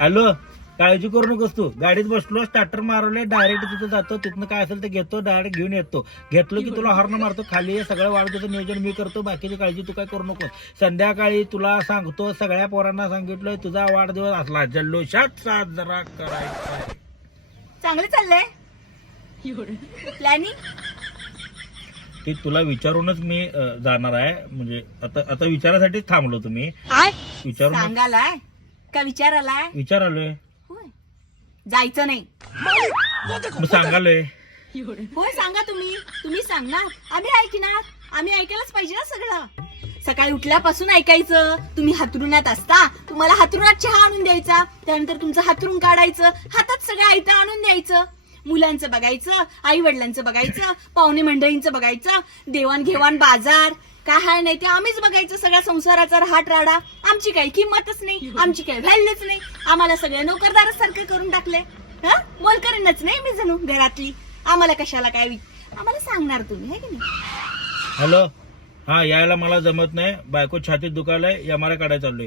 Hello, काळजी करू नकोस तू. गाडीत बसलो, स्टार्टर मारवले, डायरेक्ट तिथं जातो, तिथनं काय असेल ते घेतो, डायरेक्ट घेऊन येतो. घेतलो की तुला हॉर्न मारतो, खाली ये, सगळं वाढदिवसाचं नियोजन मी करतो. बाकीची काळजी तू काय करू नको. संध्याकाळी तुला सांगतो, सगळ्या पोरांना सांगितलंय तुझा वाढदिवस असला जल्लोषात साजरा करायचा. चांगलं चाललंय प्लॅनिंग. ते तुला विचारूनच मी जाणार आहे. म्हणजे आता विचारासाठीच थांबलो. तुम्ही विचारून सांगालाय का विचारालाय? विचारालोय. होय, जायचं नाही. मग सांगालोय. होय, सांगा तुम्ही सांगणार, आम्ही ऐकणार. आम्ही ऐकायलाच पाहिजे ना सगळं. सकाळी उठल्यापासून ऐकायचं. तुम्ही हातरुणात असता, तुम्हाला हातरुणात चहा आणून द्यायचा, त्यानंतर तुमचं हातरून काढायचं, हातात सगळं आयतं आणून द्यायचं. मुलांचं बघायचं, आई वडिलांचं बघायचं, पाहुणे मंडळींचं बघायचं, देवाणघेवाण बाजार काय हाय नाही ते आम्हीच बघायचं. सगळ्या संसाराचा रहाट राडा. आमची काही किंमतच नाही, आमची काही व्हॅल्यूच नाही. आम्हाला सगळे नोकरदारासारखे करून टाकले. हा, मोलकरीणच नाही मी जणू घरातली. आम्हाला कशाला काय आम्हाला सांगणार तुम्ही, है की नाही? हॅलो, हा, यायला मला जमत नाही. बायको छातीत दुखायलाय, एमआरआय काढायला चाललोय.